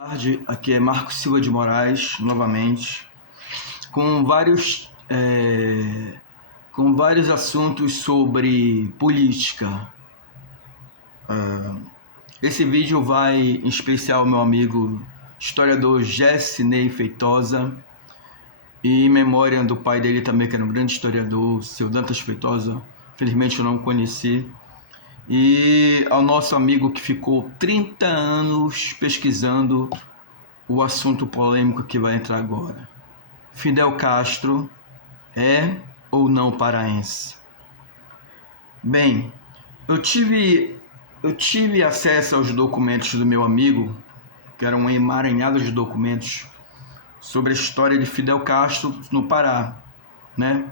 Boa tarde, aqui é Marcos Silva de Moraes, novamente, com vários assuntos sobre política. Esse vídeo vai em especial ao meu amigo historiador Gessiney Feitosa, e em memória do pai dele também, que era um grande historiador, seu Dantas Feitosa, felizmente eu não o conheci, e ao nosso amigo que ficou 30 anos pesquisando o assunto polêmico que vai entrar agora. Fidel Castro é ou não paraense? Bem, eu tive acesso aos documentos do meu amigo, que era um emaranhado de documentos sobre a história de Fidel Castro no Pará, né?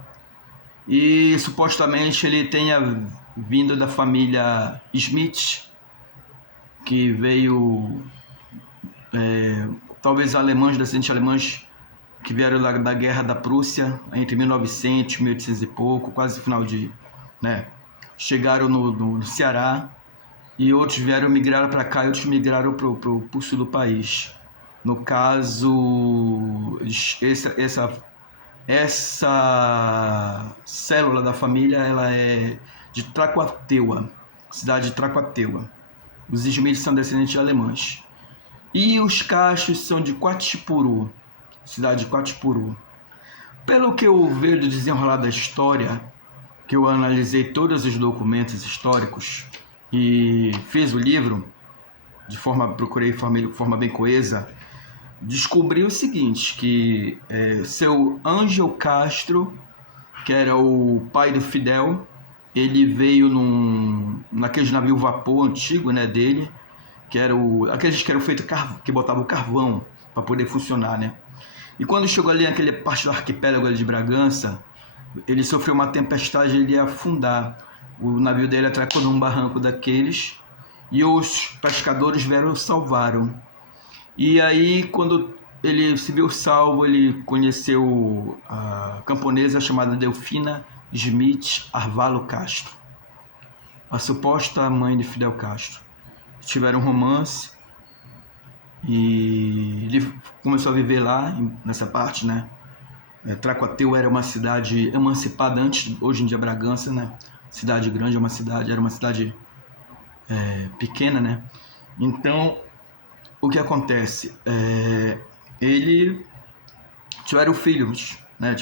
E supostamente ele tenha vindo da família Smith, que veio talvez alemães, descendentes alemães que vieram da guerra da Prússia entre 1900 e 1800 e pouco, quase final de, né, chegaram no Ceará, e outros vieram migrar para cá e outros migraram para o sul do país. No caso, essa célula da família, ela é de Tracuateua, cidade de Tracuateua. Os Smiths são descendentes de alemães. E os Castros são de Quatipuru, cidade de Quatipuru. Pelo que eu vejo do desenrolar da história, que eu analisei todos os documentos históricos e fiz o livro, procurei de forma bem coesa, descobri o seguinte, que seu Ângelo Castro, que era o pai do Fidel, ele veio naqueles navio vapor antigo, né, dele, que era aqueles que eram feitos, que botavam carvão para poder funcionar, né? E quando chegou ali naquele parte do arquipélago ali de Bragança, ele sofreu uma tempestade, ele ia afundar. O navio dele atracou num barranco daqueles e os pescadores vieram e salvaram. E aí, quando ele se viu salvo, ele conheceu a camponesa chamada Delfina Smith Arvalo Castro, a suposta mãe de Fidel Castro. Tiveram um romance e ele começou a viver lá nessa parte, né? Tracuateua era uma cidade emancipada antes, hoje em dia Bragança, né? Cidade grande, era uma cidade pequena, né? Então, o que acontece? Tiveram filhos, né?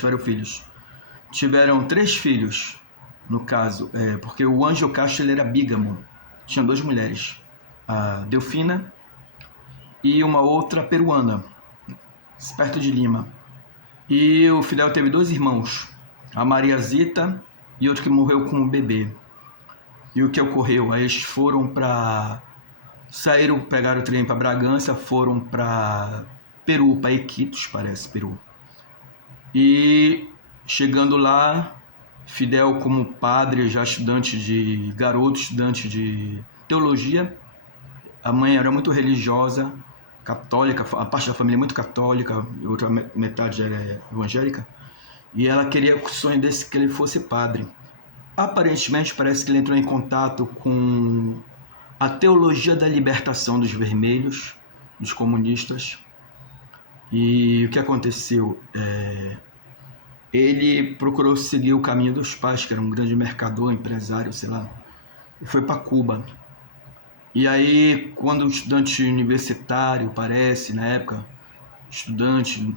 Tiveram 3 filhos, no caso, porque o Ângelo Castro ele era bígamo, tinha 2 mulheres, a Delfina e uma outra peruana, perto de Lima. E o Fidel teve 2 irmãos, a Maria Zita e outro que morreu com um bebê. E o que ocorreu? Aí eles pegaram o trem para Bragança, foram para Peru, para Iquitos, parece, Peru. E chegando lá, Fidel, como padre, já estudante de teologia, a mãe era muito religiosa, católica, a parte da família muito católica, a outra metade era evangélica, e ela queria o sonho desse que ele fosse padre. Aparentemente, parece que ele entrou em contato com a teologia da libertação dos vermelhos, dos comunistas, e o que aconteceu? Ele procurou seguir o caminho dos pais, que era um grande mercador, empresário, sei lá, e foi para Cuba. E aí, quando o estudante universitário, parece, na época,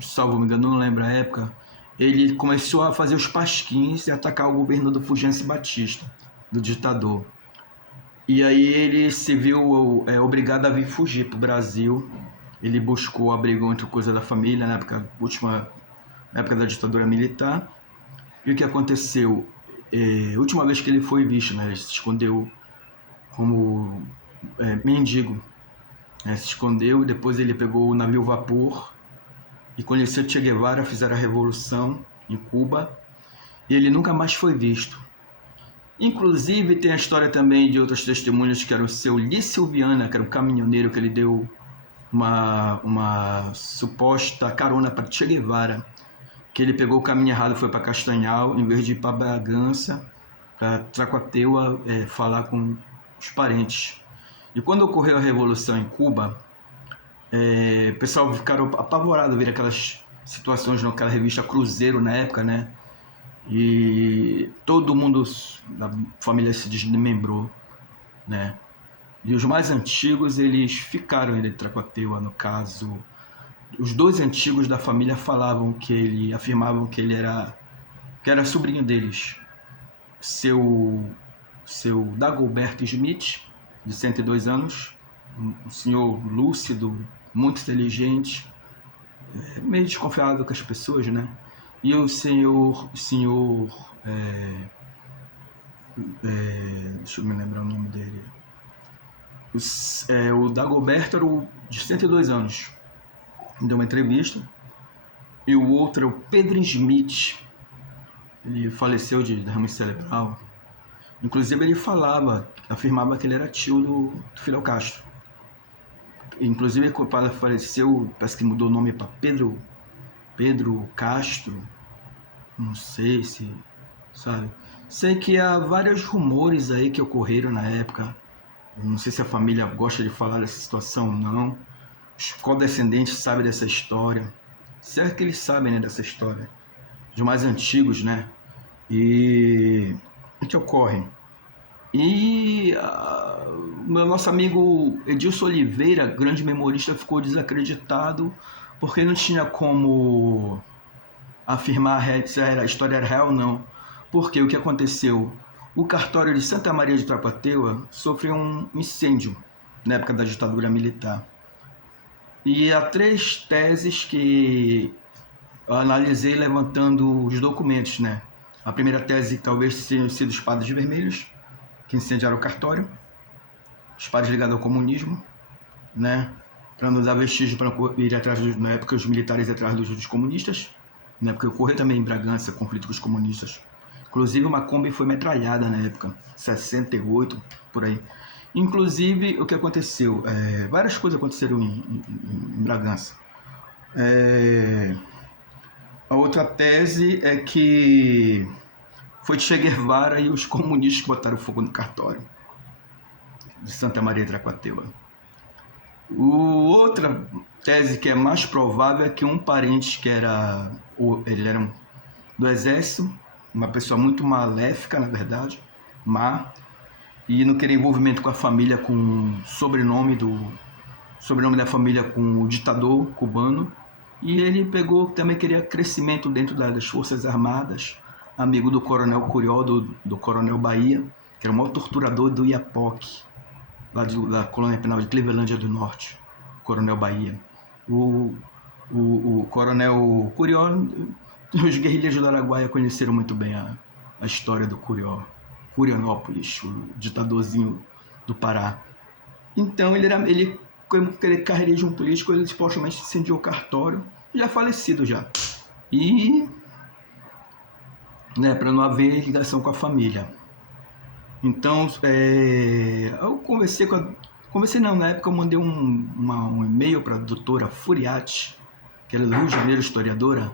salvo me engano, não lembro a época, ele começou a fazer os pasquins e atacar o governo do Fulgêncio Batista, do ditador. E aí ele se viu obrigado a vir fugir para o Brasil. Ele buscou abrigo entre coisa da família, na época da ditadura militar. E o que aconteceu? A última vez que ele foi visto, né, ele se escondeu como mendigo, se escondeu, e depois ele pegou o navio vapor e conheceu Che Guevara, fizeram a revolução em Cuba, e ele nunca mais foi visto. Inclusive tem a história também de outras testemunhas, que era o seu Lício Viana, que era um caminhoneiro, que ele deu uma suposta carona para Che Guevara, que ele pegou o caminho errado e foi para Castanhal, em vez de ir para Bragança, para Tracuateua, falar com os parentes. E quando ocorreu a Revolução em Cuba, O pessoal ficaram apavorado a ver aquelas situações naquela revista Cruzeiro na época, né? E todo mundo da família se desmembrou, né? E os mais antigos, eles ficaram em Tracuateua, no caso. Os dois antigos da família afirmavam que ele era sobrinho deles. Seu Dagoberto Smith, de 102 anos, um senhor lúcido, muito inteligente, meio desconfiado com as pessoas, né? E o deixa eu me lembrar o nome dele. O Dagoberto era o de 102 anos. Deu uma entrevista. E o outro é o Pedro Smith. Ele faleceu de derrame cerebral. Inclusive ele afirmava que ele era tio do Fidel Castro. Inclusive quando ele faleceu, parece que mudou o nome para Pedro Castro. Não sei se, sabe? Sei que há vários rumores aí que ocorreram na época. Não sei se a família gosta de falar dessa situação ou não. Qual descendente sabe dessa história? Certo que eles sabem, né, dessa história. Os mais antigos, né? E o que ocorre? E nosso amigo Edilson Oliveira, grande memorista, ficou desacreditado porque não tinha como afirmar se a história era real ou não. Porque o que aconteceu? O cartório de Santa Maria de Trapateua sofreu um incêndio na época da ditadura militar. E há 3 teses que eu analisei levantando os documentos, né? A primeira tese talvez tenham sido os padres vermelhos, que incendiaram o cartório, os padres ligados ao comunismo, né? Para não dar vestígio para ir atrás na época os militares atrás dos comunistas, né? Porque ocorreu também em Bragança conflito com os comunistas. Inclusive uma Kombi foi metralhada na época, 68, por aí. Inclusive, o que aconteceu? Várias coisas aconteceram em Bragança. A outra tese é que foi Che Guevara e os comunistas que botaram fogo no cartório de Santa Maria de Tracuateua. Outra tese que é mais provável é que um parente ele era do exército, uma pessoa muito maléfica, na verdade, má, e não queria envolvimento com a família, com o sobrenome da família com o ditador cubano, e ele também queria crescimento dentro das Forças Armadas, amigo do Coronel Curió, do Coronel Bahia, que era o maior torturador do Iapoque, lá da colônia penal de Clevelândia do Norte, Coronel Bahia. O Coronel Curió, os guerrilheiros do Araguaia conheceram muito bem a história do Curió, Curionópolis, o ditadorzinho do Pará. Então ele carreira de um político, ele supostamente incendiou o cartório, já falecido já. E, né, para não haver ligação com a família. Então, eu conversei não, na época eu mandei um e-mail para a doutora Furiati, que era do Rio de Janeiro, historiadora.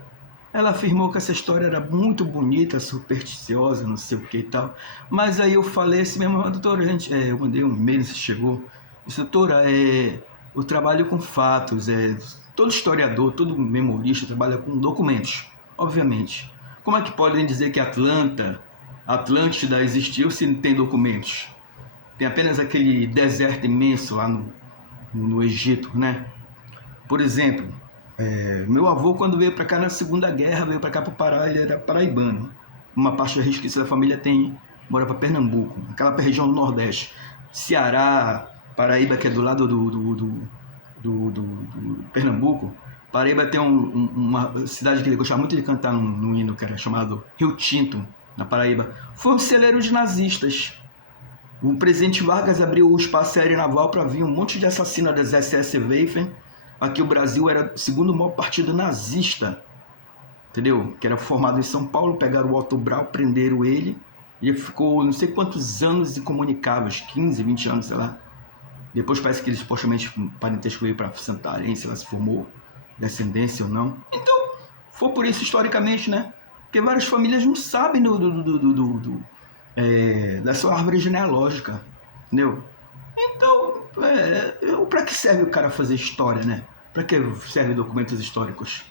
Ela afirmou que essa história era muito bonita, supersticiosa, não sei o que e tal. Mas aí eu falei assim mesmo, doutora, eu mandei um e-mail, se chegou. Disse, doutora, eu trabalho com fatos, todo historiador, todo memorista trabalha com documentos, obviamente. Como é que podem dizer que Atlântida existiu se não tem documentos? Tem apenas aquele deserto imenso lá no Egito, né? Por exemplo, meu avô, quando veio para cá na Segunda Guerra, veio para cá para o Pará, ele era paraibano. Uma parte da resquício da família mora para Pernambuco, aquela região do Nordeste. Ceará, Paraíba, que é do lado do Pernambuco. Paraíba tem uma cidade que ele gostava muito de cantar no hino, que era chamado Rio Tinto, na Paraíba. Foi um celeiro de nazistas. O presidente Vargas abriu o espaço aéreo naval para vir um monte de assassinos das SS Waffen. Aqui o Brasil era o segundo maior partido nazista, entendeu? Que era formado em São Paulo, pegaram o Otto Brau, prenderam ele, e ele ficou não sei quantos anos incomunicáveis, 15, 20 anos, sei lá. Depois parece que ele supostamente, o parentesco veio para Santarém, se ela se formou, descendência ou não. Então, foi por isso historicamente, né? Porque várias famílias não sabem da sua árvore genealógica, entendeu? Então, para que serve o cara fazer história, né? Para que servem documentos históricos?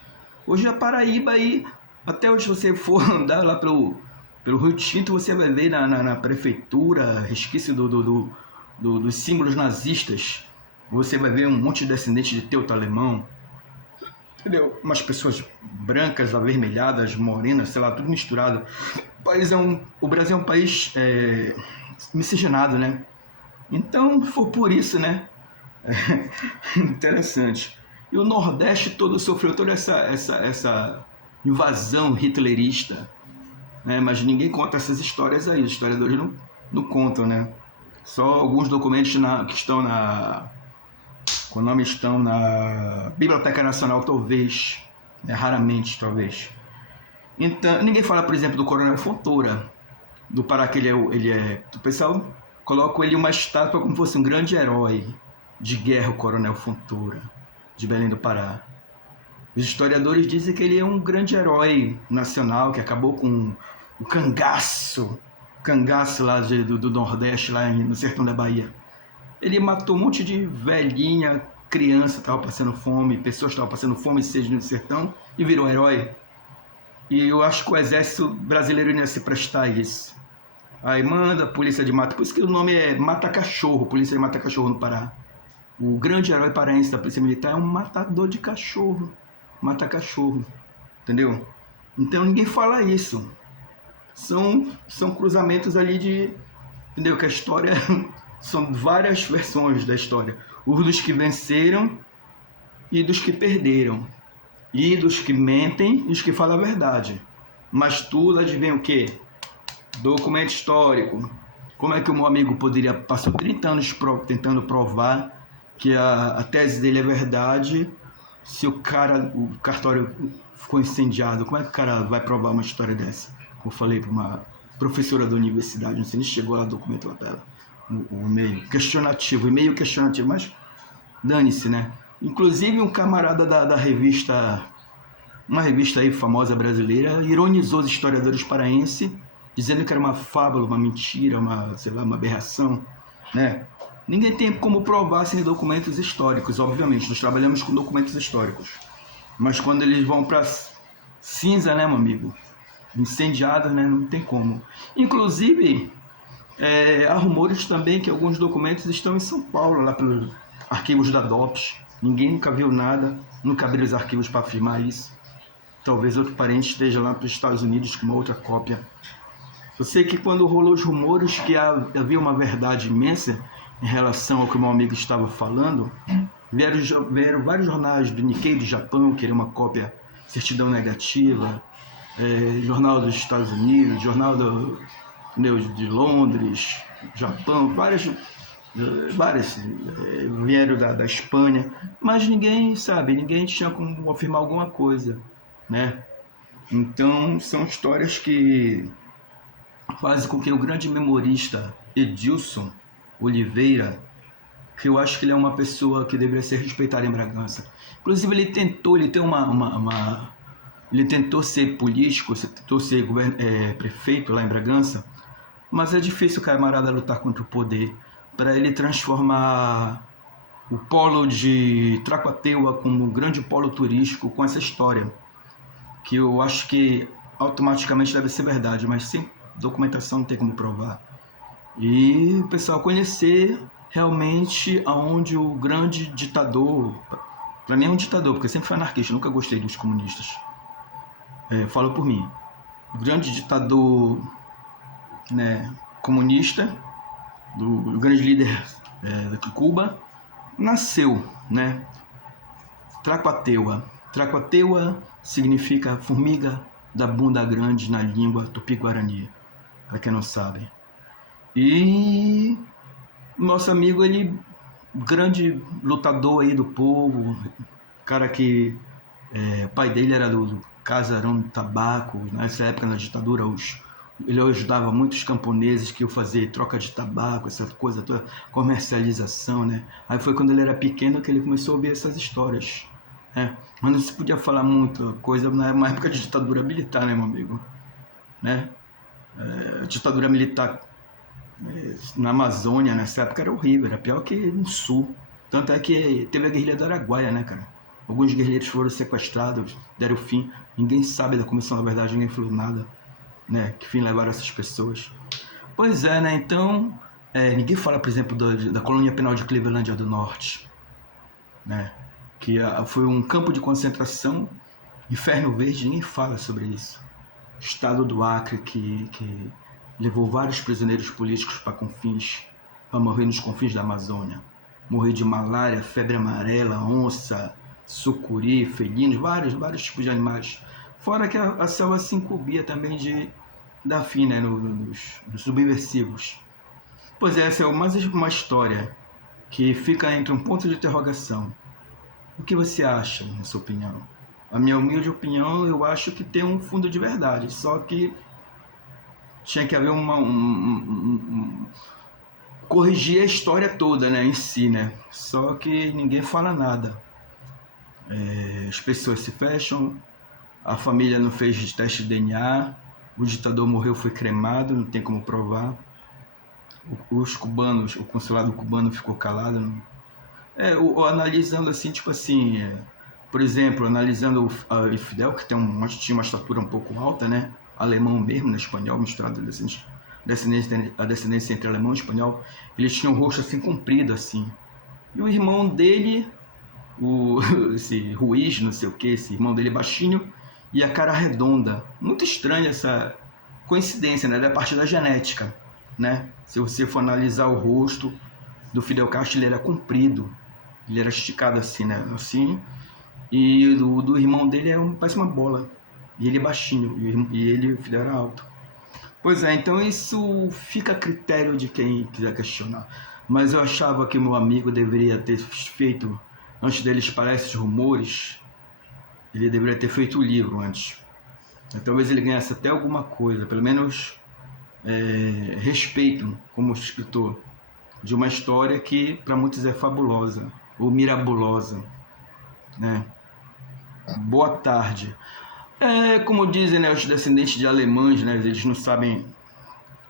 Hoje a Paraíba aí, até hoje você for andar lá pelo Rio Tinto, você vai ver na prefeitura resquício dos símbolos nazistas. Você vai ver um monte de descendente de teuto alemão, entendeu? Umas pessoas brancas, avermelhadas, morenas, sei lá, tudo misturado. O Brasil é um país miscigenado, né? Então, foi por isso, né? Interessante. E o Nordeste todo sofreu toda essa invasão hitlerista, né? Mas ninguém conta essas histórias aí, os historiadores não contam, né? Só alguns documentos que estão com o nome estão na Biblioteca Nacional, talvez, né? Raramente, talvez. Então, ninguém fala, por exemplo, do Coronel Fontoura, do Pará, que o pessoal coloca ele uma estátua como se fosse um grande herói de guerra, o Coronel Fontoura, de Belém do Pará. Os historiadores dizem que ele é um grande herói nacional, que acabou com o cangaço lá do Nordeste, lá no sertão da Bahia. Ele matou um monte de velhinha, criança estava passando fome, pessoas estavam passando fome e sede no sertão, e virou herói. E eu acho que o exército brasileiro ia se prestar a isso. Aí manda a polícia de mata, por isso que o nome é Mata-Cachorro, polícia de Mata-Cachorro no Pará. O grande herói paraense da polícia militar é um matador de cachorro, mata-cachorro, entendeu? Então ninguém fala isso. São cruzamentos ali entendeu? Que a história são várias versões da história. Os dos que venceram e dos que perderam. E dos que mentem e os que falam a verdade. Mas tudo adivinha o quê? Documento histórico. Como é que o meu amigo passou 30 anos tentando provar que a tese dele é verdade, se o cartório ficou incendiado? Como é que o cara vai provar uma história dessa? Eu falei para uma professora da universidade, não sei nem se chegou lá o documento lá dela, o e-mail questionativo, mas dane-se, né? Inclusive um camarada da revista, uma revista aí famosa brasileira, ironizou os historiadores paraenses, dizendo que era uma fábula, uma mentira, uma aberração, né? Ninguém tem como provar sem documentos históricos, obviamente, nós trabalhamos com documentos históricos. Mas quando eles vão para cinza, né, meu amigo? Incendiados, né? Não tem como. Inclusive, há rumores também que alguns documentos estão em São Paulo, lá pelos arquivos da DOPS. Ninguém nunca viu nada, nunca abriu os arquivos para afirmar isso. Talvez outro parente esteja lá para os Estados Unidos com uma outra cópia. Eu sei que quando rolou os rumores que havia uma verdade imensa em relação ao que o meu amigo estava falando, vieram vários jornais do Nikkei do Japão, querer uma cópia, certidão negativa, jornal dos Estados Unidos, jornal de Londres, Japão, várias vieram da Espanha, mas ninguém tinha como afirmar alguma coisa, né? Então são histórias que fazem com que o grande memorista Edilson Oliveira, que eu acho que ele é uma pessoa que deveria ser respeitada em Bragança. Inclusive ele tentou ser político, tentou ser prefeito lá em Bragança, mas é difícil o camarada lutar contra o poder, para ele transformar o polo de Tracuateua como um grande polo turístico com essa história, que eu acho que automaticamente deve ser verdade, mas sem documentação não tem como provar. E o pessoal conhecer realmente aonde o grande ditador, para mim é um ditador, porque sempre fui anarquista, nunca gostei dos comunistas, falo por mim, o grande ditador, né, comunista, do grande líder de Cuba, nasceu, né? Tracuateua. Tracuateua significa formiga da bunda grande na língua tupi-guarani, para quem não sabe. E nosso amigo, ele grande lutador aí do povo, cara que o pai dele era do casarão do tabaco, nessa época na ditadura ele ajudava muitos camponeses que iam fazer troca de tabaco, essa coisa toda, comercialização, né? Aí foi quando ele era pequeno que ele começou a ouvir essas histórias, né? Mas não se podia falar muita coisa na época de ditadura militar, né, meu amigo? Né? A ditadura militar na Amazônia, nessa época, era horrível, era pior que no Sul. Tanto é que teve a guerrilha do Araguaia, né, cara? Alguns guerrilheiros foram sequestrados, deram fim. Ninguém sabe da comissão, na verdade, ninguém falou nada, né? Que fim levaram essas pessoas. Pois é, né? Então, ninguém fala, por exemplo, da colônia penal de Clevelândia do Norte, né? Que foi um campo de concentração, Inferno Verde, ninguém fala sobre isso. O estado do Acre, que levou vários prisioneiros políticos para morrer nos confins da Amazônia. Morrer de malária, febre amarela, onça, sucuri, felinos, vários tipos de animais. Fora que a selva se incumbia também da fim, né, nos subversivos. Pois é, essa é mais uma história que fica entre um ponto de interrogação. O que você acha, na sua opinião? A minha humilde opinião, eu acho que tem um fundo de verdade, só que tinha que haver corrigir a história toda, né, em si, né? Só que ninguém fala nada. As pessoas se fecham, a família não fez teste de DNA, o ditador morreu, foi cremado, não tem como provar. Os cubanos, o consulado cubano ficou calado. Analisando assim, tipo assim, por exemplo, analisando o Fidel, que tinha uma estatura um pouco alta, né? Alemão mesmo, né? Espanhol, misturado a descendência entre alemão e espanhol. Ele tinha um rosto assim comprido, assim. E o irmão dele, esse Ruiz, não sei o que, esse irmão dele baixinho, e a cara redonda. Muito estranha essa coincidência, né? Da parte da genética, né? Se você for analisar o rosto do Fidel Castro, ele era comprido, ele era esticado assim, né? Assim. E do irmão dele parece uma bola. E ele é baixinho, o Fidel era alto. Pois é, então isso fica a critério de quem quiser questionar. Mas eu achava que meu amigo deveria ter feito, antes dele espalhar esses rumores, ele deveria ter feito o livro antes. Talvez ele ganhasse até alguma coisa, pelo menos respeito como escritor de uma história que para muitos é fabulosa ou mirabulosa, né? Boa tarde. Como dizem, né, os descendentes de alemães, né, eles não sabem,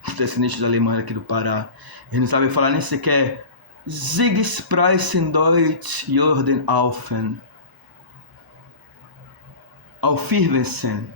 os descendentes de alemães aqui do Pará, eles não sabem falar nem sequer Siegespreis in Deutsch, Jordan Alfen. Auf Wiedersehen.